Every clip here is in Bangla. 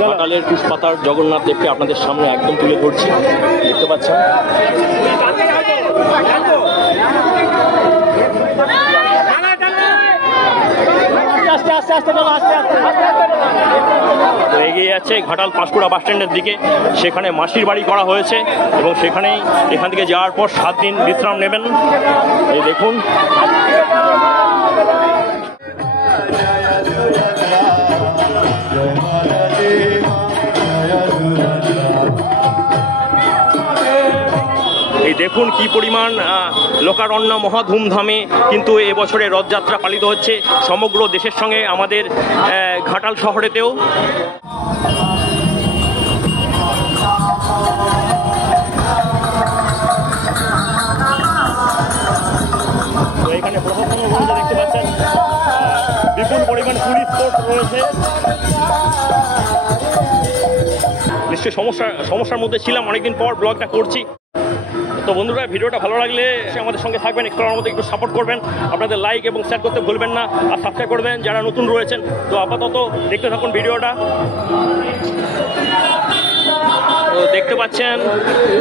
ঘাটালের পুষ্পাতার জগন্নাথ দেবকে আপনাদের সামনে একদম তুলে ধরছি, দেখতে পাচ্ছেন। তো এগিয়ে যাচ্ছে ঘাটাল পাঁশকুড়া বাস স্ট্যান্ডের দিকে, সেখানে মাসির বাড়ি করা হয়েছে এবং সেখানেই এখান থেকে যাওয়ার পর 7 দিন বিশ্রাম নেবেন। এই দেখুন, এই দেখুন কি পরিমাণ লোকারণ্য মহা ধুমধামে কিন্তু এবছরে রথযাত্রা পালিত হচ্ছে সমগ্র দেশের সঙ্গে আমাদের ঘাটাল শহরেতেও। তো এখানে প্রশাসনের বন্ধু দেখতে পাচ্ছেন, বিপুল পরিমাণ পুলিশ ফোর্স রয়েছে। নিশ্চয়ই সমস্যার মধ্যে ছিলাম, অনেকদিন পর ব্লগটা করছি। তো বন্ধুরা, ভিডিওটা ভালো লাগলে আমাদের সঙ্গে থাকবেন, এক্সপ্লোরার মধ্যে একটু সাপোর্ট করবেন, আপনাদের লাইক এবং শেয়ার করতে ভুলবেন না, আর সাবস্ক্রাইব করবেন যারা নতুন রয়েছেন। তো আপাতত দেখতে থাকুন ভিডিওটা। তো দেখতে পাচ্ছেন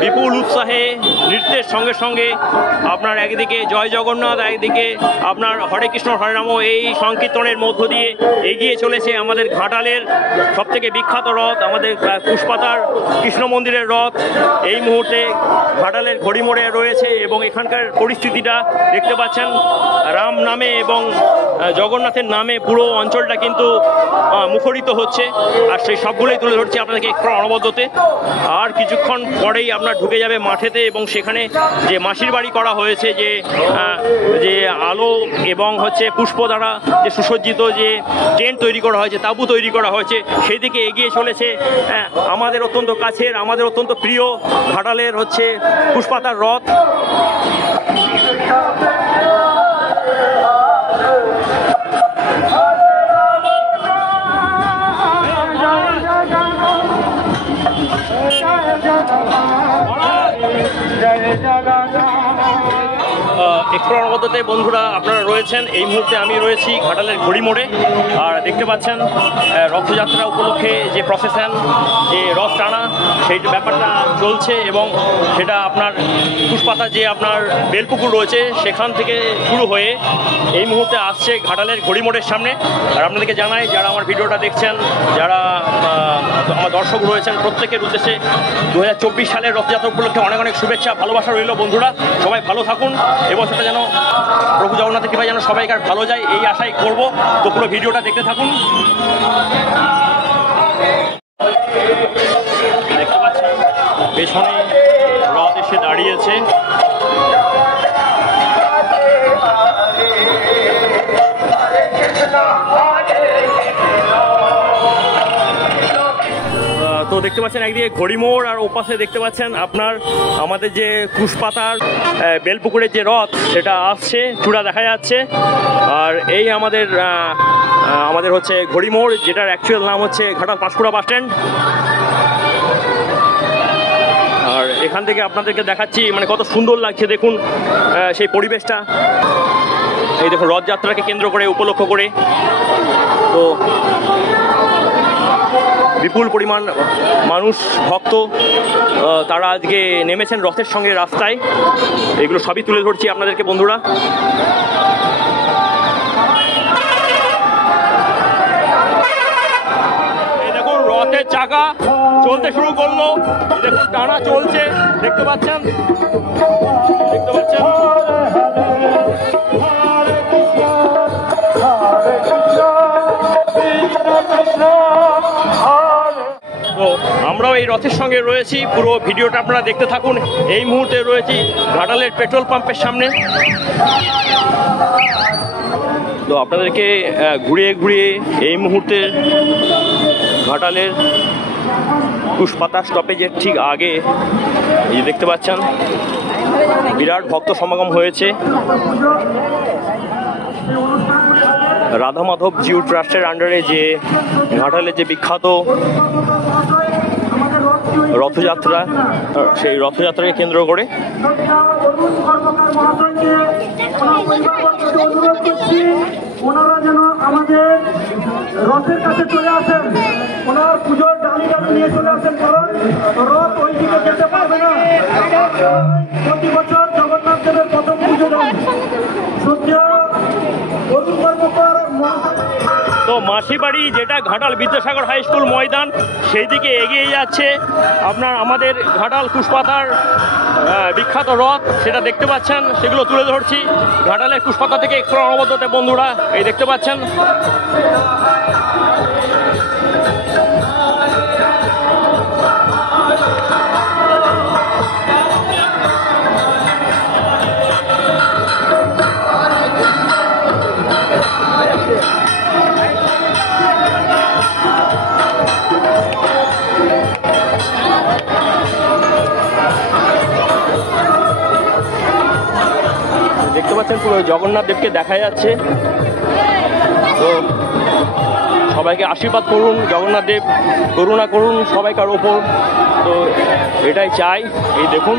বিপুল উৎসাহে নৃত্যের সঙ্গে সঙ্গে আপনার একদিকে জয় জগন্নাথ, একদিকে আপনার হরে কৃষ্ণ হরে রাম, এই সংকীর্তনের মধ্য দিয়ে এগিয়ে চলেছে আমাদের ঘাটালের সবথেকে বিখ্যাত রথ, আমাদের পুষ্পাতার কৃষ্ণ মন্দিরের রথ। এই মুহূর্তে ঘাটালের ঘড়িমোড়ে রয়েছে এবং এখানকার পরিস্থিতিটা দেখতে পাচ্ছেন, রাম নামে এবং জগন্নাথের নামে পুরো অঞ্চলটা কিন্তু মুখরিত হচ্ছে। আর সেই সবগুলোই তুলে ধরছি আপনাদেরকে একটু অনবদ্যতে। আর কিছুক্ষণ পরেই আপনার ঢুকে যাবে মাঠেতে এবং সেখানে যে মাসির বাড়ি করা হয়েছে, যে আলো এবং হচ্ছে পুষ্প দ্বারা যে সুসজ্জিত যে টেন্ট তৈরি করা হয়েছে, তাঁবু তৈরি করা হয়েছে, সেই দিকে এগিয়ে চলেছে আমাদের অত্যন্ত কাছের, আমাদের অত্যন্ত প্রিয় ঘাটালের হচ্ছে পুষ্পাতার রথ। এক্সপ্লোরার পদ্ধতিতে বন্ধুরা আপনারা রয়েছেন। এই মুহূর্তে আমি রয়েছি ঘাটালের ঘড়িমোড়ে, আর দেখতে পাচ্ছেন রথযাত্রা উপলক্ষে যে প্রসেশন, যে রথ টানা, সেই ব্যাপারটা চলছে এবং সেটা আপনার পুষ্পাতা যে আপনার বেলপুকুর রয়েছে সেখান থেকে শুরু হয়ে এই মুহূর্তে আসছে ঘাটালের ঘড়িমোড়ের সামনে। আর আপনাদেরকে জানাই, যারা আমার ভিডিওটা দেখছেন, যারা আমার দর্শক রয়েছেন, প্রত্যেকের উদ্দেশ্যে 2024 সালের রথযাত্রা উপলক্ষে অনেক অনেক শুভেচ্ছা, ভালোবাসা রইল। বন্ধুরা সবাই ভালো থাকুন, এবছরটা যেন প্রভু জগন্নাথের কৃপায় যেন সবাইকার ভালো যায়, এই আশাই করব। তো পুরো ভিডিওটা দেখতে থাকুন। দেখতে পাচ্ছেন পেছনে রথ এসে দাঁড়িয়েছে। তো দেখতে পাচ্ছেন একদিকে ঘড়িমোড়, আর ওপাশে দেখতে পাচ্ছেন আপনার আমাদের যে পুষ্পাতার বেলপুকুরের যে রথ, সেটা আসছে, চূড়া দেখা যাচ্ছে। আর এই আমাদের হচ্ছে ঘড়িমোড়, যেটার অ্যাকচুয়াল নাম হচ্ছে ঘাটাল পাঁশকুড়া বাস স্ট্যান্ড। আর এখান থেকে আপনাদেরকে দেখাচ্ছি মানে কত সুন্দর লাগছে, দেখুন সেই পরিবেশটা। এই দেখুন রথযাত্রাকে কেন্দ্র করে, উপলক্ষ করে তো বিপুল পরিমাণ মানুষ, ভক্ত, তারা আজকে নেমেছেন রথের সঙ্গে রাস্তায়। এগুলো সবই তুলে ধরছি আপনাদেরকে বন্ধুরা। এই দেখুন রথের চাকা চলতে শুরু করলো, দেখুন টানা চলছে, দেখতে পাচ্ছেন। তো আমরাও এই রথের সঙ্গে রয়েছি, পুরো ভিডিওটা আপনারা দেখতে থাকুন। এই মুহূর্তে রয়েছি ঘাটালের পেট্রোল পাম্পের সামনে। তো আপনাদেরকে ঘুরিয়ে ঘুরিয়ে এই মুহূর্তে ঘাটালের পুষ্পাতা স্টপেজের ঠিক আগে এই দেখতে পাচ্ছেন বিরাট ভক্ত সমাগম হয়েছে। রাধা মাধব জিউ ট্রাস্টের আন্ডারে যে ঘাটালের যে বিখ্যাত রথযাত্রা, সেই রথযাত্রাকে কেন্দ্র করে ওনারা যেন আমাদের রথের কাছে চলে আসেন, ওনার পুজোর ডালি নিয়ে চলে আসেন, কারণ রথ ওই দিকে যেতে পারবে না। প্রতি বছর জগন্নাথ দেবের প্রথম পুজো দেন সত্য অরুণ কর্মকার। তো মাসিবাড়ি যেটা ঘাটাল বিদ্যাসাগর হাই স্কুল ময়দান, সেই দিকে এগিয়ে যাচ্ছে আপনার আমাদের ঘাটাল কুশপাতার বিখ্যাত রথ, সেটা দেখতে পাচ্ছেন, সেগুলো তুলে ধরছি। ঘাটালের কুশপাতা থেকে একটু অনবদ্যতে বন্ধুরা এই দেখতে পাচ্ছেন। দেখতে পাচ্ছেন পুরো জগন্নাথ দেবকে দেখা যাচ্ছে। তো সবাইকে আশীর্বাদ করুন, জগন্নাথ দেব করুণা করুন সবাইকার ওপর। তো এটাই চাই। এই দেখুন,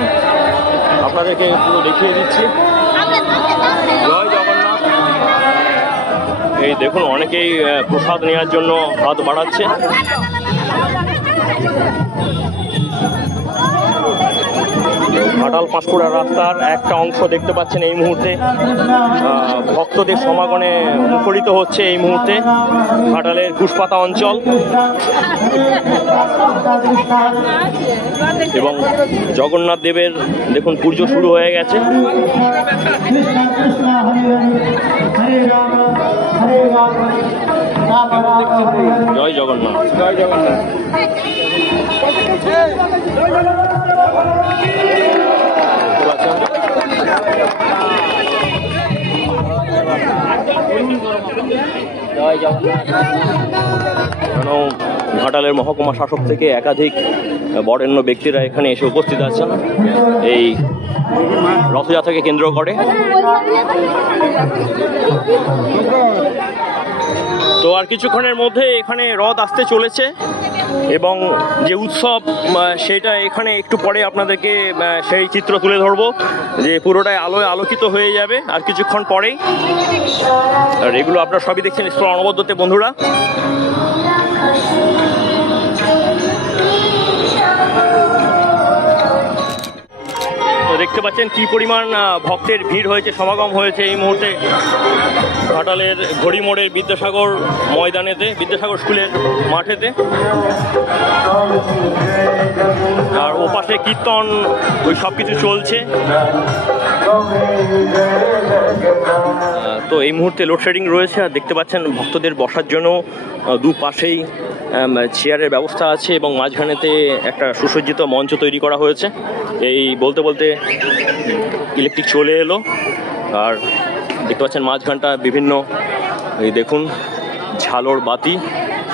আপনাদেরকে পুরো দেখিয়ে দিচ্ছি। জয় জগন্নাথ। এই দেখুন, অনেকেই প্রসাদ নেওয়ার জন্য হাত বাড়াচ্ছে। ঘাটাল পাঁশকুড়া রাস্তার একটা অংশ দেখতে পাচ্ছেন এই মুহূর্তে ভক্তদের সমাগমে মুখরিত হচ্ছে। এই মুহূর্তে ঘাটালের কুশপাতা অঞ্চল এবং জগন্নাথ দেবের দেখুন পুজো শুরু হয়ে গেছে। জয় জগন্নাথ, জয় জগন্নাথ। ঘাটালের মহকুমা শাসক থেকে একাধিক বরেণ্য ব্যক্তিরা এখানে এসে উপস্থিত আছেন এই রথযাত্রাকে কেন্দ্র করে। তো আর কিছুক্ষণের মধ্যে এখানে রথ আসতে চলেছে এবং যে উৎসব সেটা এখানে একটু পরে আপনাদেরকে সেই চিত্র তুলে ধরবো, যে পুরোটাই আলোয় আলোকিত হয়ে যাবে আর কিছুক্ষণ পরেই। আর এগুলো আপনারা সবই দেখছেন স্কুল অনবদ্যতে বন্ধুরা। তো দেখতে পাচ্ছেন কি পরিমাণ ভক্তের ভিড় হয়েছে, সমাগম হয়েছে এই মুহূর্তে ঘাটালের ঘড়ি মোড়ের বিদ্যাসাগর ময়দানেতে, বিদ্যাসাগর স্কুলের মাঠেতে। আর ওপাশে কীর্তন ওই সব কিছু চলছে। তো এই মুহূর্তে লোডশেডিং রয়েছে আর দেখতে পাচ্ছেন ভক্তদের বসার জন্য দুপাশেই চেয়ারের ব্যবস্থা আছে এবং মাঝখানেতে একটা সুসজ্জিত মঞ্চ তৈরি করা হয়েছে। এই বলতে বলতে ইলেকট্রিক চলে এলো আর দেখতে পাচ্ছেন মাঝখানটা বিভিন্ন এই দেখুন ঝালর বাতি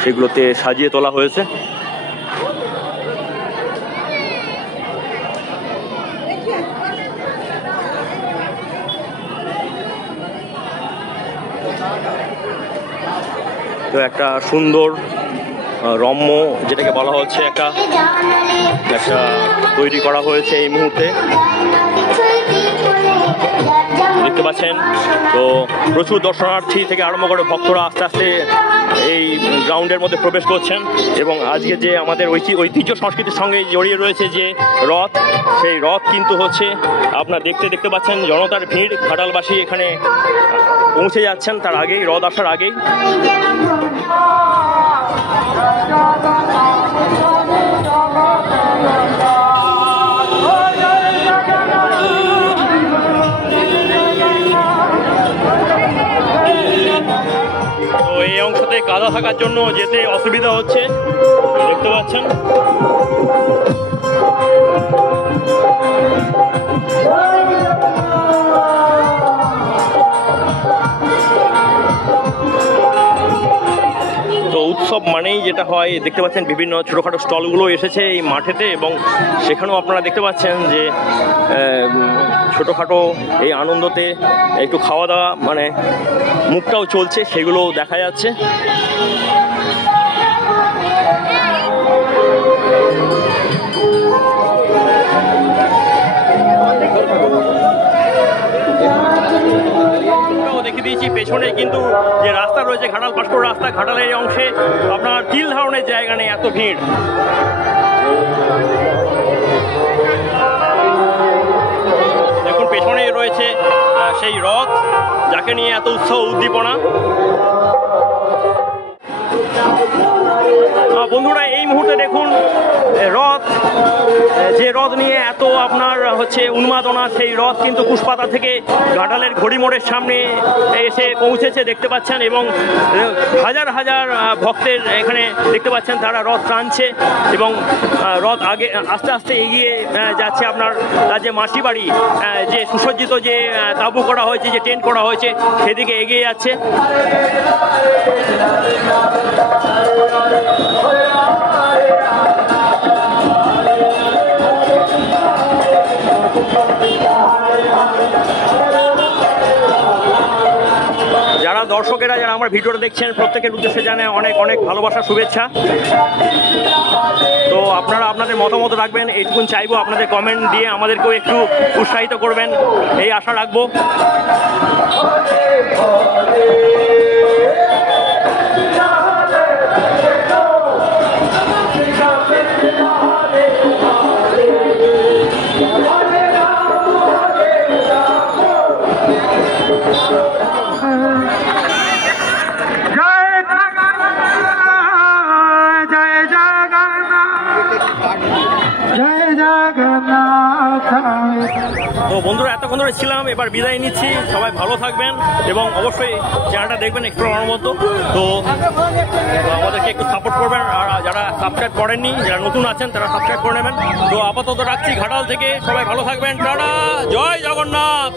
সেগুলোতে সাজিয়ে তোলা হয়েছে। তো একটা সুন্দর রম্য যেটাকে বলা হচ্ছে একটা তৈরি করা হয়েছে এই মুহূর্তে দেখতে পাচ্ছেন। তো প্রচুর দর্শনার্থী থেকে আরম্ভ করে ভক্তরা আস্তে আস্তে এই গ্রাউন্ডের মধ্যে প্রবেশ করছেন এবং আজকে যে আমাদের ঐতিহ্য সংস্কৃতির সঙ্গে জড়িয়ে রয়েছে যে রথ, সেই রথ কিন্তু হচ্ছে আপনার দেখতে পাচ্ছেন জনতার ভিড়। ঘাটালবাসী এখানে পৌঁছে যাচ্ছেন তার আগেই, রথ আসার আগেই। তো এই অংশতে কাদা থাকার জন্য যেতে অসুবিধা হচ্ছে দেখতে পাচ্ছেন। তো উৎসব মানেই যেটা হয় দেখতে পাচ্ছেন বিভিন্ন ছোটোখাটো স্টলগুলো এসেছে এই মাঠেতে এবং সেখানেও আপনারা দেখতে পাচ্ছেন যে ছোটোখাটো এই আনন্দতে একটু খাওয়া দাওয়া মানে মুখটাও চলছে, সেগুলো দেখা যাচ্ছে। দেখিয়ে দিয়েছি পাচ্ছি পেছনে কিন্তু যে রাস্তা রয়েছে ঘাটাল পাঁশকুড়া রাস্তা, ঘাটালের এই অংশে আপনার তিল ধারণের জায়গা নেই, এত ভিড়। দেখুন পেছনেই রয়েছে সেই রথ, যাকে নিয়ে এত উৎসাহ উদ্দীপনা। বন্ধুরা এই মুহূর্তে দেখুন রথ, যে রথ নিয়ে এত আপনার হচ্ছে উন্মাদনা, সেই রথ কিন্তু কুশপাতা থেকে ঘাটালের ঘড়ি মোড়ের সামনে এসে পৌঁছেছে দেখতে পাচ্ছেন, এবং হাজার হাজার ভক্তের এখানে দেখতে পাচ্ছেন তারা রথ টানছে, এবং রথ আগে আস্তে আস্তে এগিয়ে যাচ্ছে আপনার যে মাসি বাড়ি, যে সুসজ্জিত যে তাঁবু করা হয়েছে, যে টেন্ট করা হয়েছে, সেদিকে এগিয়ে যাচ্ছে। যারা দর্শকেরা যারা আমার ভিডিওটা দেখছেন প্রত্যেকের উদ্দেশ্যে জানাই অনেক অনেক ভালোবাসা, শুভেচ্ছা। তো আপনারা আপনাদের মতামত রাখবেন, এইটুকুন চাইবো, আপনাদের কমেন্ট দিয়ে আমাদেরকেও একটু উৎসাহিত করবেন, এই আশা রাখবো। তো বন্ধুরা এতক্ষণ ধরে ছিলাম, এবার বিদায় নিচ্ছি। সবাই ভালো থাকবেন এবং অবশ্যই চ্যানেলটা দেখবেন এক্সপ্লোরার মতো। তো আমাদেরকে একটু সাপোর্ট করবেন, আর যারা সাবস্ক্রাইব করেননি, যারা নতুন আছেন তারা সাবস্ক্রাইব করে নেবেন। তো আপাতত রাখছি ঘাটাল থেকে, সবাই ভালো থাকবেন, টাটা, জয় জগন্নাথ।